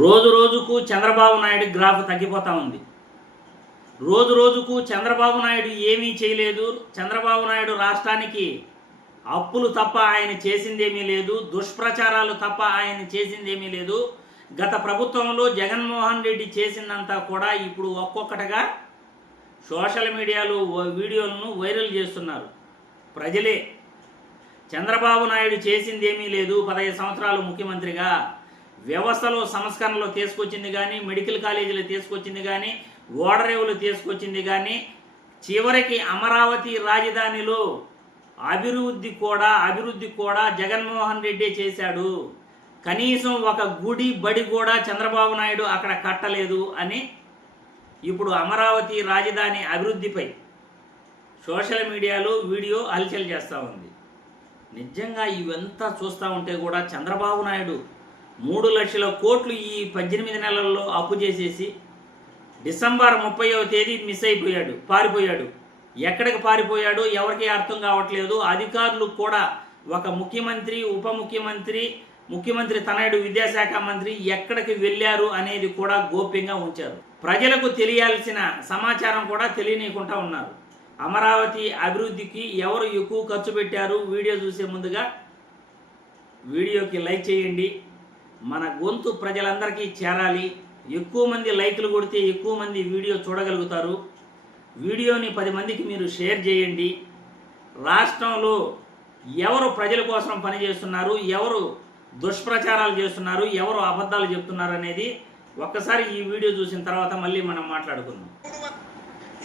రోజు రోజుకు చంద్రబాబు నాయుడు గ్రాఫ్ తగ్గిపోతూ ఉంది. రోజు రోజుకు చంద్రబాబు నాయుడు ఏమీ చేయలేదు. చంద్రబాబు నాయుడు రాష్ట్రానికి అప్పులు తప్ప ఆయన చేసిందేమీ లేదు, దుష్ప్రచారాలు తప్ప ఆయన చేసిందేమీ లేదు. గత ప్రభుత్వంలో జగన్మోహన్ రెడ్డి చేసిందంతా కూడా ఇప్పుడు ఒక్కొక్కటిగా సోషల్ మీడియాలో వీడియోలను వైరల్ చేస్తున్నారు ప్రజలే. చంద్రబాబు నాయుడు చేసిందేమీ లేదు. 15 సంవత్సరాలు ముఖ్యమంత్రిగా వ్యవస్థలో సంస్కరణలు తీసుకొచ్చింది కానీ, మెడికల్ కాలేజీలు తీసుకొచ్చింది కానీ, ఓడరేవులు తీసుకొచ్చింది కానీ, చివరికి అమరావతి రాజధానిలో అభివృద్ధి కూడా జగన్మోహన్ రెడ్డి చేశాడు. కనీసం ఒక గుడి బడి కూడా చంద్రబాబు నాయుడు అక్కడ కట్టలేదు అని ఇప్పుడు అమరావతి రాజధాని అభివృద్ధిపై సోషల్ మీడియాలో వీడియో హల్చల్ చేస్తూ ఉంది. నిజంగా ఇవంతా చూస్తూ ఉంటే కూడా చంద్రబాబు నాయుడు 3 లక్షల కోట్లు ఈ 18 నెలల్లో అప్పు చేసేసి డిసెంబర్ 30వ తేదీ మిస్ అయిపోయాడు, పారిపోయాడు. ఎక్కడికి పారిపోయాడు ఎవరికి అర్థం కావట్లేదు. అధికారులు కూడా ఒక ముఖ్యమంత్రి, ఉప ముఖ్యమంత్రి, ముఖ్యమంత్రి తనయుడు విద్యాశాఖ మంత్రి ఎక్కడికి వెళ్ళారు అనేది కూడా గోప్యంగా ఉంచారు. ప్రజలకు తెలియాల్సిన సమాచారం కూడా తెలియనీయకుండా ఉన్నారు. అమరావతి అభివృద్ధికి ఎవరు ఎక్కువ ఖర్చు పెట్టారు? వీడియో చూసే ముందుగా వీడియోకి లైక్ చేయండి. మన గొంతు ప్రజలందరికీ చేరాలి. ఎక్కువ మంది లైక్లు కొడితే ఎక్కువ మంది వీడియో చూడగలుగుతారు. వీడియోని 10 మందికి మీరు షేర్ చేయండి. రాష్ట్రంలో ఎవరు ప్రజల కోసం పనిచేస్తున్నారు, ఎవరు దుష్ప్రచారాలు చేస్తున్నారు, ఎవరు అబద్ధాలు చెప్తున్నారు అనేది ఒక్కసారి ఈ వీడియో చూసిన తర్వాత మళ్ళీ మనం మాట్లాడుకుందాం.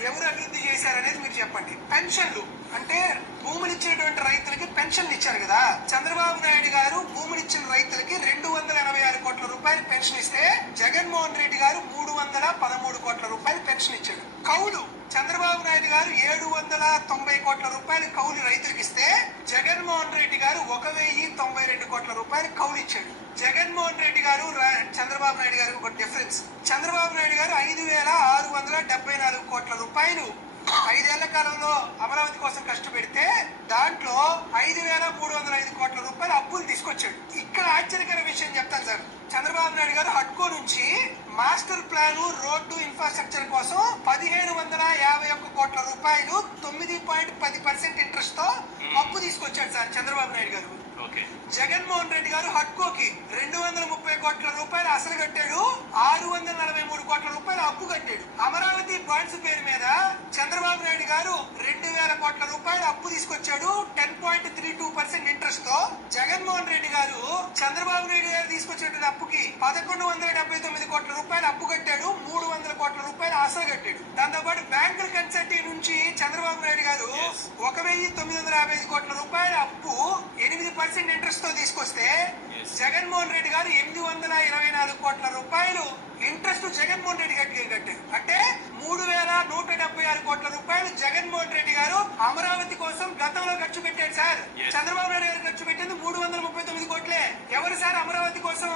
ఎవరు అభివృద్ధి చేశారనేది మీరు చెప్పండి. పెన్షన్లు అంటే భూములు ఇచ్చేటువంటి రైతులకి పెన్షన్లు ఇచ్చారు కదా. చంద్రబాబు నాయుడు గారు భూములు ఇచ్చిన రైతులకి 286 కోట్ల రూపాయలు పెన్షన్ ఇస్తే జగన్మోహన్ రెడ్డి గారు 313 కోట్ల రూపాయలు పెన్షన్ ఇచ్చాడు. కౌలు చంద్రబాబు నాయుడు గారు 790 కోట్ల రూపాయలు కౌలు రైతులకు ఇస్తే జగన్మోహన్ రెడ్డి గారు 1092 కోట్ల రూపాయలు కౌలు ఇచ్చాడు. జగన్మోహన్ రెడ్డి గారు చంద్రబాబు నాయుడు గారు ఒక డిఫరెన్స్. చంద్రబాబు నాయుడు గారు 5674 కోట్ల రూపాయలు 5 ఏళ్ల కాలంలో అమరావతి కోసం కష్టపెడితే దాంట్లో 5305 కోట్ల రూపాయలు అప్పులు తీసుకొచ్చాడు. ఇక్కడ ఆశ్చర్యకర విషయం చెప్తాను సార్. చంద్రబాబు నాయుడు గారు హడ్కో నుంచి మాస్టర్ ప్లాన్ రోడ్డు ఇన్ఫ్రాస్ట్రక్చర్ కోసం 1551 కోట్ల రూపాయలు 9.10% ఇంట్రెస్ట్ తో అప్పు తీసుకొచ్చాడు సార్ చంద్రబాబు నాయుడు గారు. జగన్మోహన్ రెడ్డి గారు హడ్కోకి 230 కోట్ల రూపాయలు అసలు కట్టాడు, 643 కోట్ల రూపాయలు అప్పు కట్టాడు. అమరావతి బాండ్స్ పేరు మీద చంద్రబాబు నాయుడు గారు 2000 కోట్ల రూపాయలు అప్పు తీసుకొచ్చాడు 10.32% ఇంట్రెస్ట్ తో. జగన్మోహన్ రెడ్డి గారు చంద్రబాబు నాయుడు గారు తీసుకొచ్చేటువంటి అప్పుకి 1179 కోట్ల రూపాయలు అప్పు కట్టాడు, 300 కోట్ల రూపాయలు అసలు కట్టాడు. దాంతో పాటు బ్యాంకుల కన్సల్టీ నుంచి చంద్రబాబు నాయుడు గారు 1955 కోట్ల రూపాయల అప్పు 8% ఇంట్రెస్ట్ తో తీసుకొస్తే జగన్మోహన్ రెడ్డి గారు 824 కోట్ల రూపాయలు ఇంట్రెస్ట్ జగన్మోహన్ రెడ్డి కట్టారు. అంటే 3176 కోట్ల రూపాయలు జగన్మోహన్ రెడ్డి గారు అమరావతి కోసం గతంలో ఖర్చు పెట్టాడు సార్. చంద్రబాబు నాయుడు గారు ఖర్చు పెట్టింది 339 కోట్లే. ఎవరు సార్ అమరావతి కోసం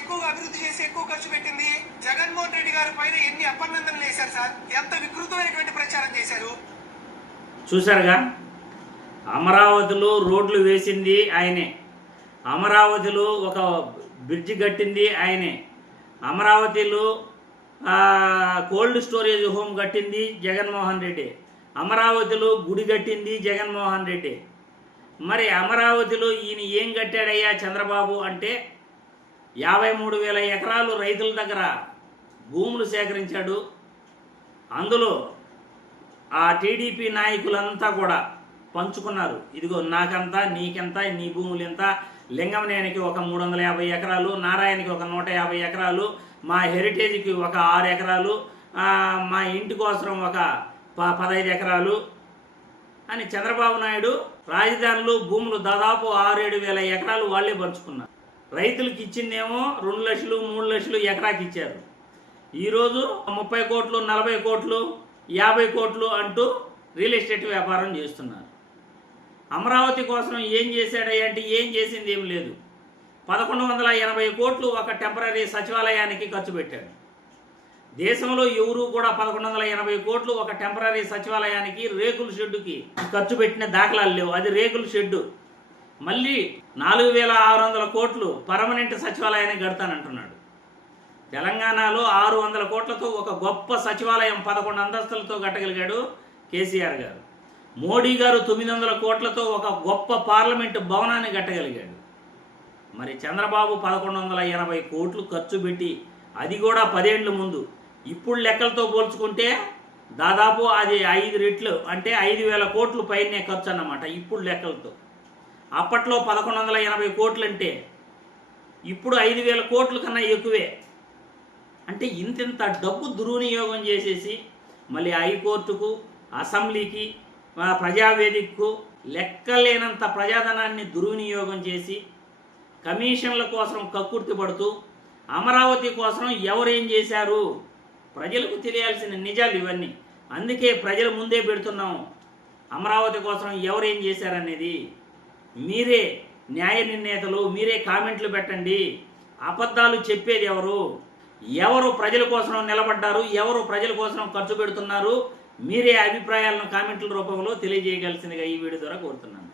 ఎక్కువ అభివృద్ధి చేసి ఎక్కువ ఖర్చు పెట్టింది? జగన్మోహన్ రెడ్డి గారి పైన ఎన్ని అపనందనలు వేశారు సార్, ఎంత వికృతమైనటువంటి ప్రచారం చేశారు చూశారుగా. అమరావతిలో రోడ్లు వేసింది ఆయనే, అమరావతిలో ఒక బ్రిడ్జి కట్టింది ఆయనే, అమరావతిలో కోల్డ్ స్టోరేజ్ హోమ్ కట్టింది జగన్మోహన్ రెడ్డి, అమరావతిలో గుడి కట్టింది జగన్మోహన్ రెడ్డి. మరి అమరావతిలో ఈయన ఏం కట్టాడయ్యా చంద్రబాబు అంటే 53,000 ఎకరాలు రైతుల దగ్గర భూములు సేకరించాడు. అందులో ఆ టీడీపీ నాయకులంతా కూడా పంచుకున్నారు. ఇదిగో నాకంతా, నీకెంత, నీ భూములు ఎంత, లింగమనేనికి ఒక 350 ఎకరాలు, నారాయణకి ఒక 150 ఎకరాలు, మా హెరిటేజ్కి ఒక 6 ఎకరాలు, మా ఇంటి కోసం ఒక 15 ఎకరాలు అని చంద్రబాబు నాయుడు రాజధానిలో భూములు దాదాపు 6-7 వేల ఎకరాలు వాళ్ళే పంచుకున్నారు. రైతులకు ఇచ్చిందేమో 2 లక్షలు 3 లక్షలు ఎకరాకి ఇచ్చారు. ఈరోజు 30 కోట్లు 40 కోట్లు 50 కోట్లు అంటూ రియల్ ఎస్టేట్ వ్యాపారం చేస్తున్నారు. అమరావతి కోసం ఏం చేశాడంటే ఏం చేసింది ఏం లేదు. 1180 కోట్లు ఒక టెంపరీ సచివాలయానికి ఖర్చు పెట్టాడు. దేశంలో ఎవరు కూడా 1180 కోట్లు ఒక టెంపరీ సచివాలయానికి రేకుల షెడ్డుకి ఖర్చు పెట్టిన దాఖలాలు లేవు. అది రేకుల షెడ్డు. మళ్ళీ 4,600 కోట్లు పర్మనెంట్ సచివాలయాన్ని కడతానంటున్నాడు. తెలంగాణలో 600 కోట్లతో ఒక గొప్ప సచివాలయం 11 అంతస్తులతో కట్టగలిగాడు కేసీఆర్ గారు. మోడీ గారు 900 కోట్లతో ఒక గొప్ప పార్లమెంటు భవనాన్ని కట్టగలిగాడు. మరి చంద్రబాబు 1180 కోట్లు ఖర్చు పెట్టి, అది కూడా 10 ఏళ్ల ముందు, ఇప్పుడు లెక్కలతో పోల్చుకుంటే దాదాపు అది 5 రెట్లు, అంటే 5,000 కోట్లు పైనే ఖర్చు అన్నమాట ఇప్పుడు లెక్కలతో. అప్పట్లో 1180 కోట్లు అంటే ఇప్పుడు 5,000 కోట్ల కన్నా ఎక్కువే. అంటే ఇంతింత డబ్బు దుర్వినియోగం చేసేసి మళ్ళీ హైకోర్టుకు, అసెంబ్లీకి, ప్రజావేదికకు లెక్కలేనంత ప్రజాధనాన్ని దుర్వినియోగం చేసి కమిషన్ల కోసం కక్కుర్తి పడుతూ అమరావతి కోసం ఎవరేం చేశారు ప్రజలకు తెలియాల్సిన నిజాలు ఇవన్నీ. అందుకే ప్రజల ముందే పెడుతున్నాం అమరావతి కోసం ఎవరేం చేశారనేది. మీరే న్యాయ నిర్ణేతలు, మీరే కామెంట్లు పెట్టండి. అబద్ధాలు చెప్పేది ఎవరు, ఎవరు ప్రజల కోసం నిలబడ్డారు, ఎవరు ప్రజల కోసం ఖర్చు పెడుతున్నారు, మీరే అభిప్రాయాలను కామెంట్ల రూపంలో తెలియజేయగలసిందిగా ఈ వీడియో ద్వారా కోరుతున్నాను.